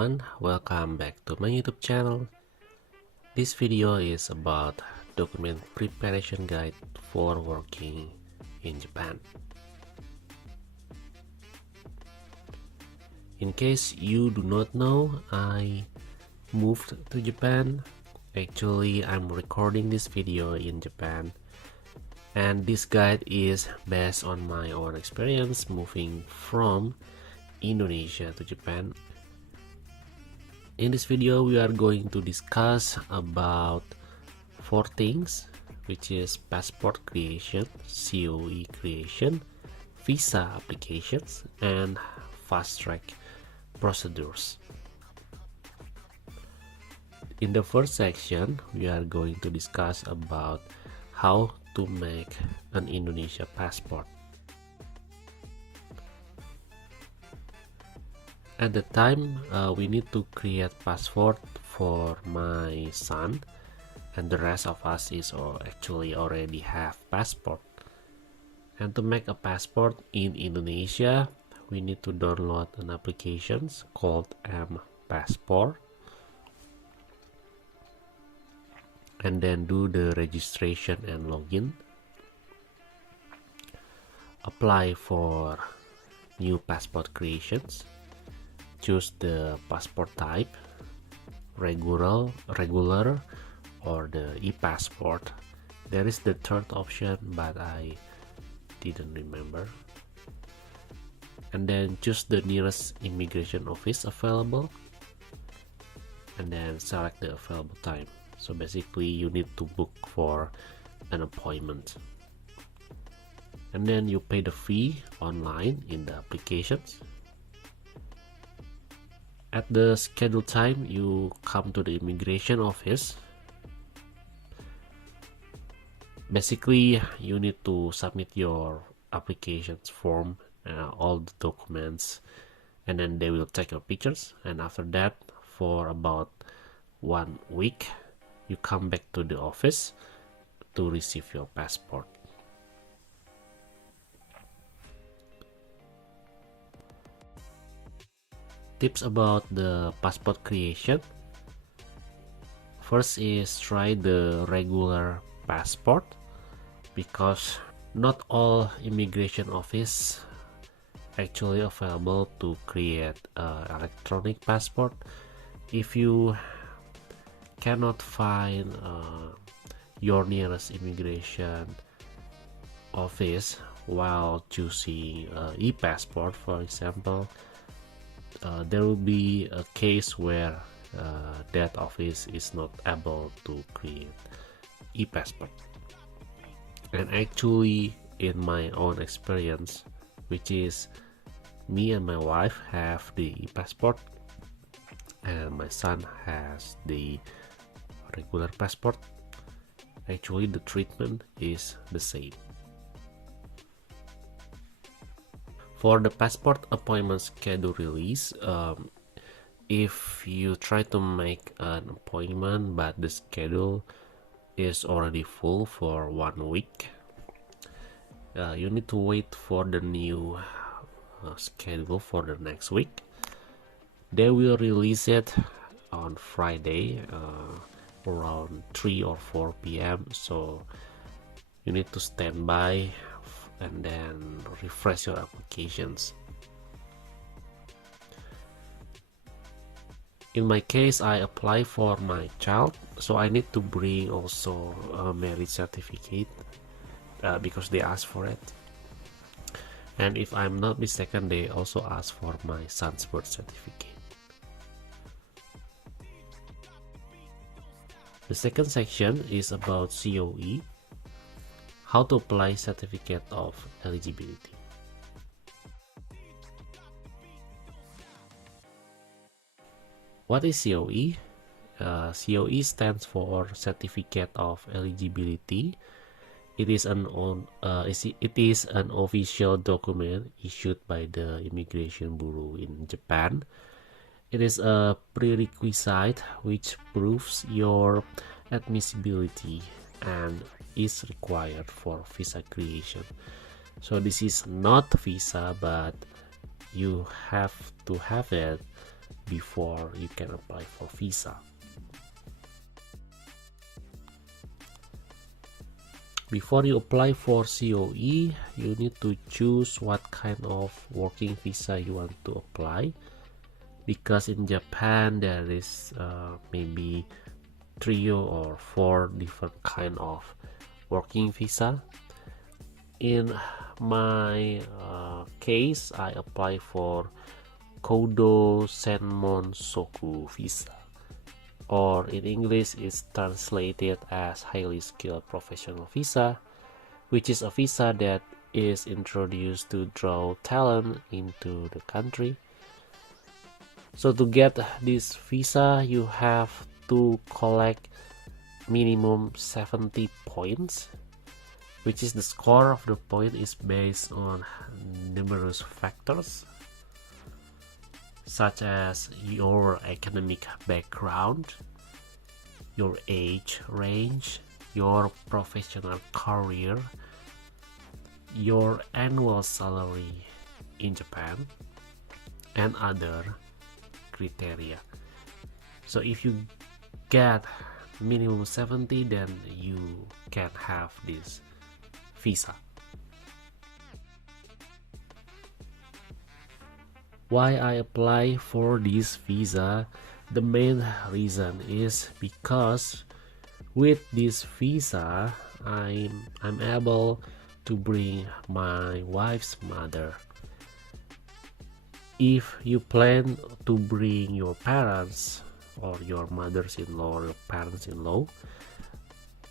everyone, welcome back to my YouTube channel. This video is about document preparation guide for working in Japan. In case you do not know, I moved to Japan. Actually, I'm recording this video in Japan, and this guide is based on my own experience moving from Indonesia to Japan. In this video, we are going to discuss about 4 things, which is passport creation, COE creation, visa applications, and fast-track procedures. In the first section, we are going to discuss about how to make an Indonesia passport. At the time, we need to create passport for my son, and the rest of us is actually already have passport. And to make a passport in Indonesia, we need to download an application called M-Passport, and then do the registration and login. Apply for new passport creations. Choose the passport type, regular or the e-passport. There is the third option, but I didn't remember. And then choose the nearest immigration office available, and then select the available time. So basically you need to book for an appointment, and then you pay the fee online in the applications. At the scheduled time, you come to the immigration office. Basically, you need to submit your applications form, all the documents, and then they will take your pictures. And after that, for about 1 week, you come back to the office to receive your passport. Tips about the passport creation. First is try the regular passport, because not all immigration office actually available to create electronic passport. If you cannot find your nearest immigration office while choosing e-passport, for example, there will be a case where that office is not able to create e-passport. And actually, in my own experience, which is me and my wife have the e-passport and my son has the regular passport, actually the treatment is the same. For the passport appointment schedule release, if you try to make an appointment but the schedule is already full for 1 week, you need to wait for the new schedule for the next week. They will release it on Friday around 3 or 4 p.m. So you need to stand by and then refresh your applications. In my case, I apply for my child, so I need to bring also a marriage certificate because they ask for it. And if I'm not mistaken, they also ask for my son's birth certificate. The second section is about COE, how to apply certificate of eligibility. What is COE? COE stands for Certificate of Eligibility. It is an official document issued by the Immigration Bureau in Japan. It is a prerequisite which proves your admissibility and is required for visa creation. So this is not visa, but you have to have it before you can apply for visa. Before you apply for COE, you need to choose what kind of working visa you want to apply, because in Japan there is maybe 3 or 4 different kind of working visa. In my case, I apply for Kodo Senmon Soku visa, or in English is translated as highly skilled professional visa, which is a visa that is introduced to draw talent into the country. So to get this visa, you have to collect minimum 70 points, which is the score of the point is based on numerous factors, such as your academic background, your age range, your professional career, your annual salary in Japan, and other criteria. So if you get minimum 70, then you can have this visa. Why I apply for this visa? The main reason is because with this visa I'm able to bring my wife's mother. If you plan to bring your parents or your mothers-in-law or your parents-in-law,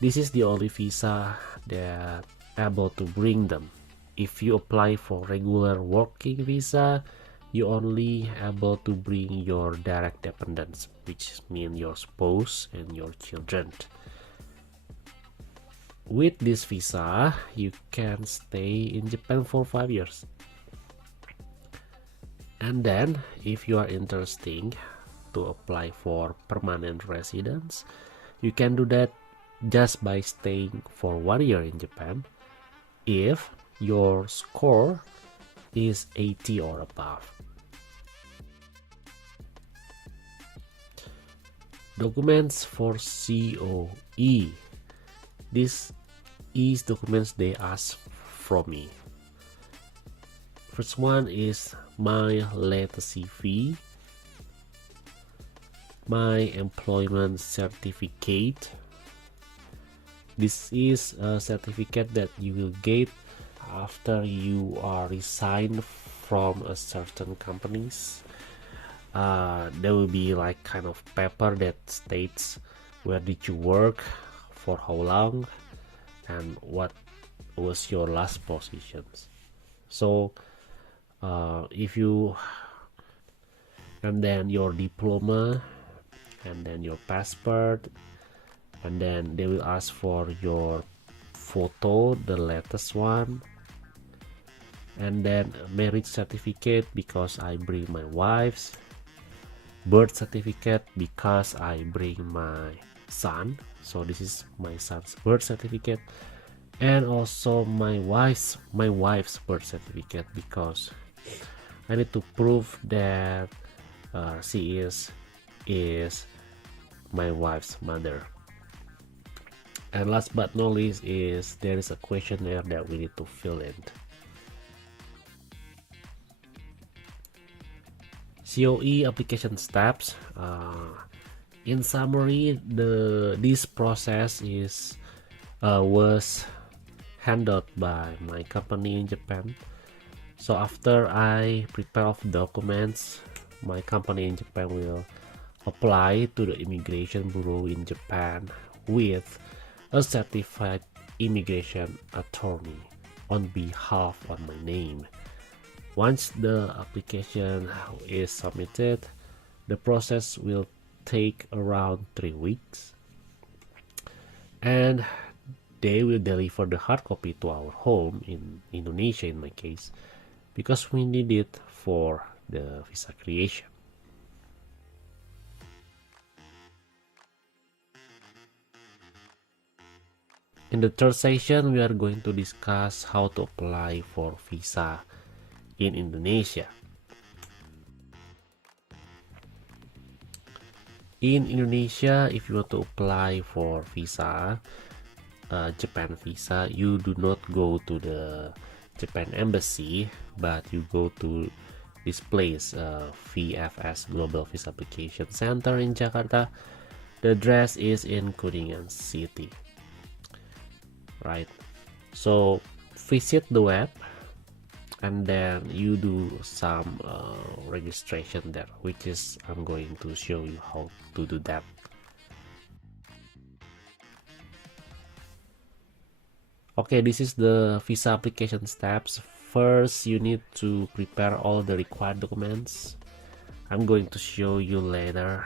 this is the only visa that able to bring them. If you apply for regular working visa, you only able to bring your direct dependents, which mean your spouse and your children. With this visa, you can stay in Japan for 5 years. And then, if you are interested to apply for permanent residence, you can do that just by staying for 1 year in Japan if your score is 80 or above. Documents for COE. This is documents they ask from me. First one is my latest CV, my employment certificate. This is a certificate that you will get after you are resigned from a certain companies. There will be like kind of paper that states where did you work, for how long, and what was your last positions. So if you, and then your diploma, and then your passport, and then they will ask for your photo, the latest one, and then marriage certificate because I bring my wife's, birth certificate because I bring my son, so this is my son's birth certificate, and also my wife's birth certificate because I need to prove that she is my wife's mother. And last but not least is there is a questionnaire that we need to fill in. COE application steps. In summary, this process was handled by my company in Japan. So after I prepare all documents, my company in Japan will apply to the immigration bureau in Japan with a certified immigration attorney on behalf of my name. Once the application is submitted, the process will take around 3 weeks, and they will deliver the hard copy to our home in Indonesia in my case, because we need it for the visa creation. In the third session, we are going to discuss how to apply for visa in Indonesia. In Indonesia, if you want to apply for visa, Japan visa, you do not go to the Japan embassy, but you go to this place, VFS Global Visa Application Center in Jakarta. The address is in Kuningan City, right? So visit the web, and then you do some registration there, which is I'm going to show you how to do that. Okay, this is the visa application steps. First, you need to prepare all the required documents. I'm going to show you later.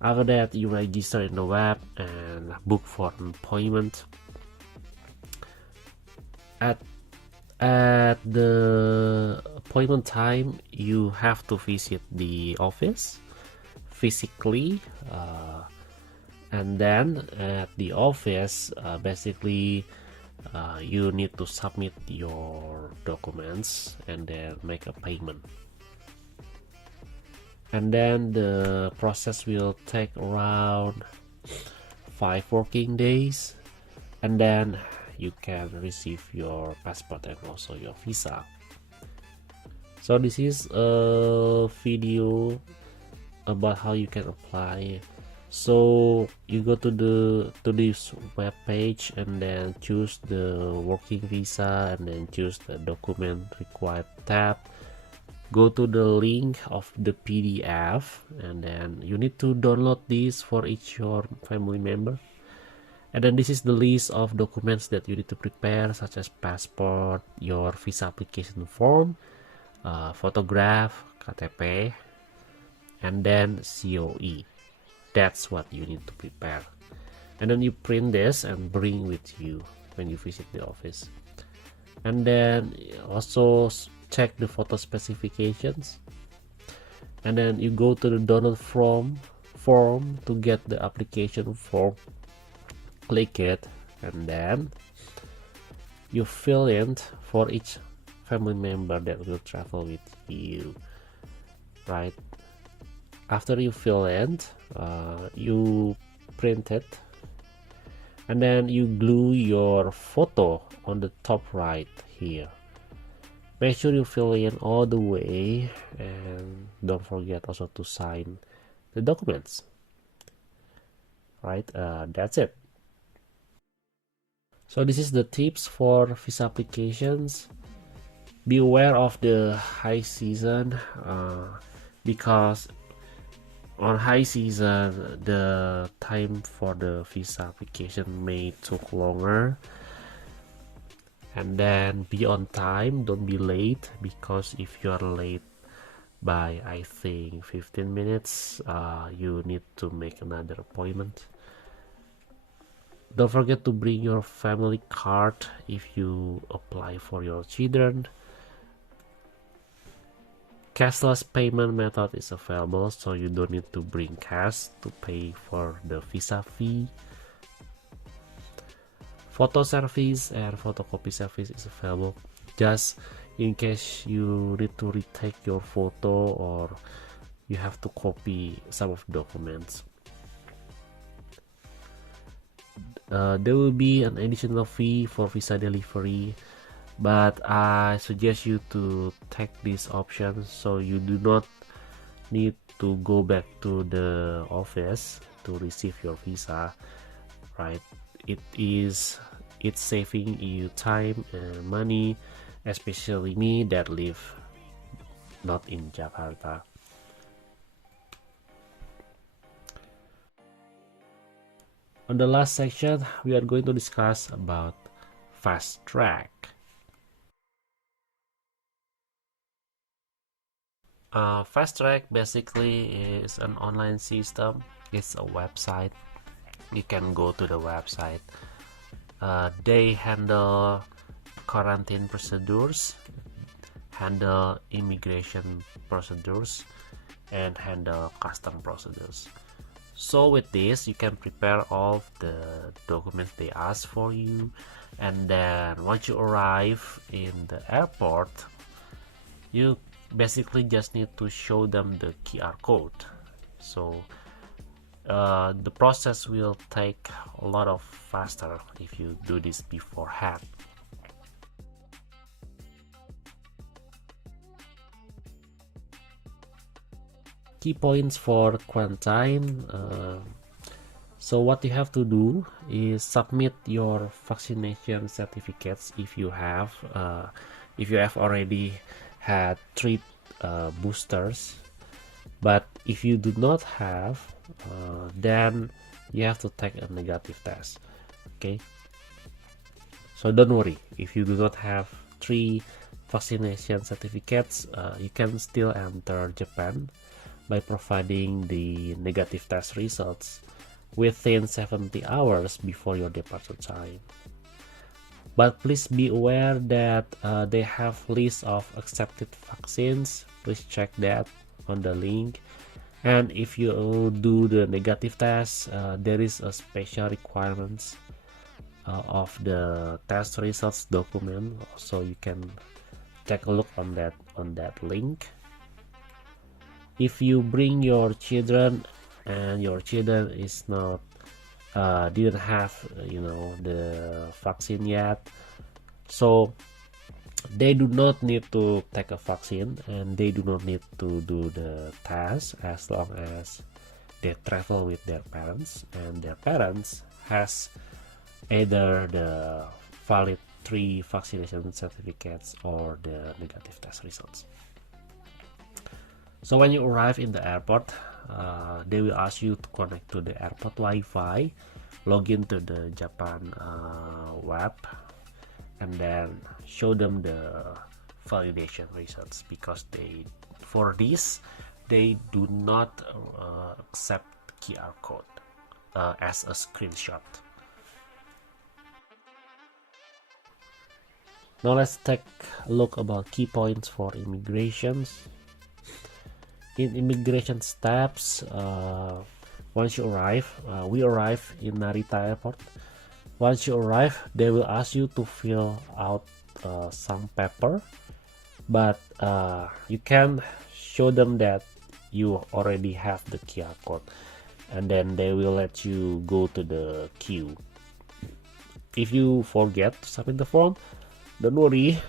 After that, you register in the web and book for an appointment. At the appointment time, you have to visit the office physically, and then at the office, basically you need to submit your documents and then make a payment, and then the process will take around 5 working days, and then you can receive your passport and also your visa. So this is a video about how you can apply. So you go to this web page and then choose the working visa and then choose the document required tab. Go to the link of the PDF, and then you need to download this for each your family member. And then this is the list of documents that you need to prepare, such as passport, your visa application form, photograph, KTP, and then COE. That's what you need to prepare. And then you print this and bring with you when you visit the office. And then also check the photo specifications. And then you go to the download form to get the application form. Click it, and then you fill in for each family member that will travel with you, right? After you fill in, you print it, and then you glue your photo on the top right here. Make sure you fill in all the way, and don't forget also to sign the documents, right? That's it. So this is the tips for visa applications. Be aware of the high season, because on high season the time for the visa application may take longer. And then be on time, don't be late, because if you are late by I think 15 minutes, you need to make another appointment. Don't forget to bring your family card if you apply for your children. Cashless payment method is available, so you don't need to bring cash to pay for the visa fee. Photo service and photocopy service is available, just in case you need to retake your photo or you have to copy some of the documents. There will be an additional fee for visa delivery, but I suggest you to take this option so you do not need to go back to the office to receive your visa, right? It's saving you time and money, especially me that live not in Jakarta. On the last section, we are going to discuss about fast track. Fast track basically is an online system. It's a website. You can go to the website. They handle quarantine procedures, handle immigration procedures, and handle custom procedures. So with this, you can prepare all the documents they ask for you, and then once you arrive in the airport, you basically just need to show them the QR code. So the process will take a lot of faster if you do this beforehand. Key points for quarantine. So what you have to do is submit your vaccination certificates if you have already had 3 boosters. But if you do not have, then you have to take a negative test. Okay, so don't worry if you do not have 3 vaccination certificates. You can still enter Japan by providing the negative test results within 70 hours before your departure time. But please be aware that they have lists of accepted vaccines. Please check that on the link. And if you do the negative test, there is a special requirements of the test results document, so you can take a look on that link. If you bring your children and your children is not didn't have the vaccine yet, so they do not need to take a vaccine and they do not need to do the test as long as they travel with their parents and their parents has either the valid 3 vaccination certificates or the negative test results. So when you arrive in the airport, they will ask you to connect to the airport Wi-Fi, log into the Japan web, and then show them the validation results, because for this they do not accept QR code as a screenshot. Now let's take a look about key points for immigrations. In immigration steps, once you arrive, we arrive in Narita Airport. Once you arrive, they will ask you to fill out some paper, but you can show them that you already have the QR code, and then they will let you go to the queue. If you forget to submit the form, don't worry,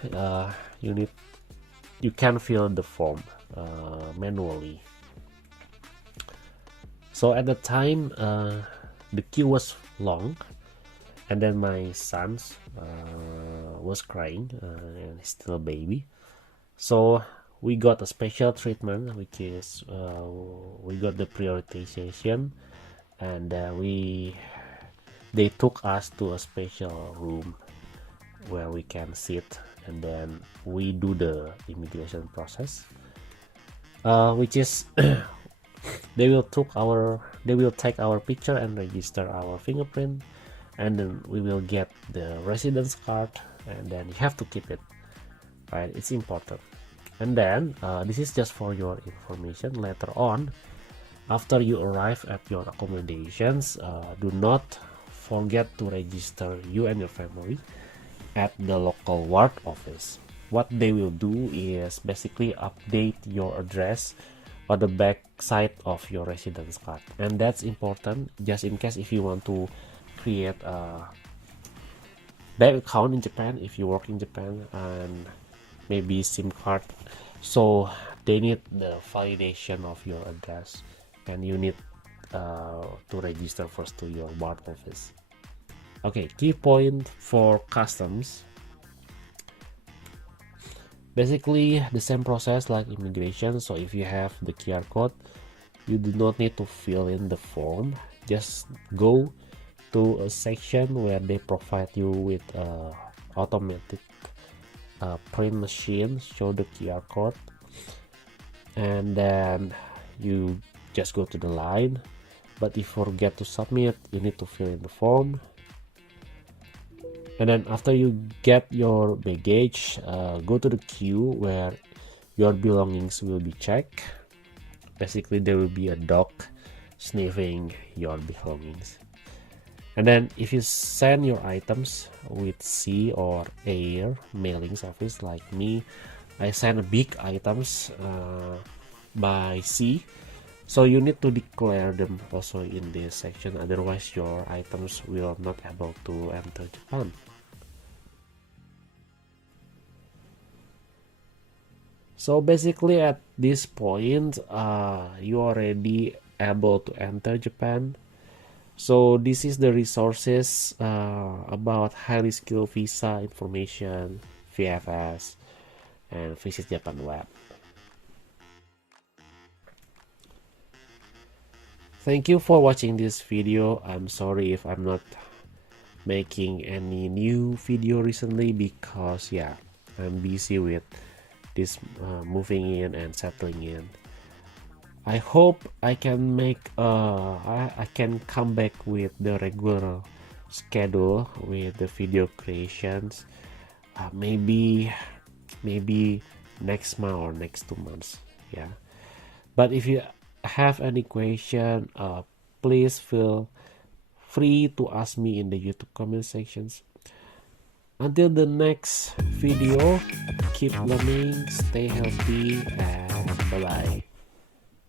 you can fill the form manually. So at the time, the queue was long, and then my son was crying, and he's still a baby. So we got a special treatment, which is we got the prioritization, and they took us to a special room where we can sit, and then we do the immigration process, which is they will take our picture and register our fingerprint, and then we will get the residence card, and then you have to keep it, right? It's important. And then this is just for your information. Later on, after you arrive at your accommodations, do not forget to register you and your family at the local ward office. What they will do is basically update your address on the back side of your residence card, and that's important just in case if you want to create a bank account in Japan, if you work in Japan, and maybe SIM card. So they need the validation of your address, and you need to register first to your ward office. Okay, key point for customs. Basically the same process like immigration. So if you have the QR code, you do not need to fill in the form. Just go to a section where they provide you with automatic print machine, show the QR code, and then you just go to the line. But if you forget to submit, you need to fill in the form. And then after you get your baggage, go to the queue where your belongings will be checked. Basically there will be a dog sniffing your belongings. And then if you send your items with sea or air mailing service, like me, I send big items by sea. So you need to declare them also in this section, otherwise your items will not able to enter Japan. So basically at this point, you already able to enter Japan. So this is the resources about highly skilled visa information, VFS, and Visit Japan web. Thank you for watching this video. I'm sorry if I'm not making any new video recently because yeah, I'm busy with this moving in and settling in. I hope I can make I can come back with the regular schedule with the video creations, maybe next month or next 2 months, yeah. But if you have any question, please feel free to ask me in the YouTube comment sections. Until the next video, keep learning, stay healthy, and bye bye.